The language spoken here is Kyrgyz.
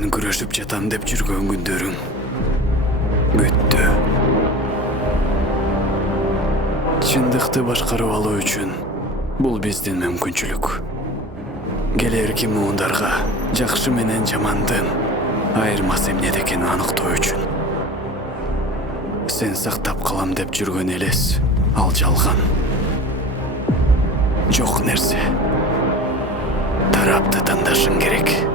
үчүн күрөшүп жатам деп жүргөн күндөрүң бүттү. Чындыкты башкарып алуу үчүн бул биздин мүмкүнчүлүк. Келерки муундарга жакшы менен жамандын айырмасы эмнеде экенин аныктоо үчүн. Сен сактап калам деп жүргөн элес ал жалган. Жок нерсе. Тарапты тандашың керек.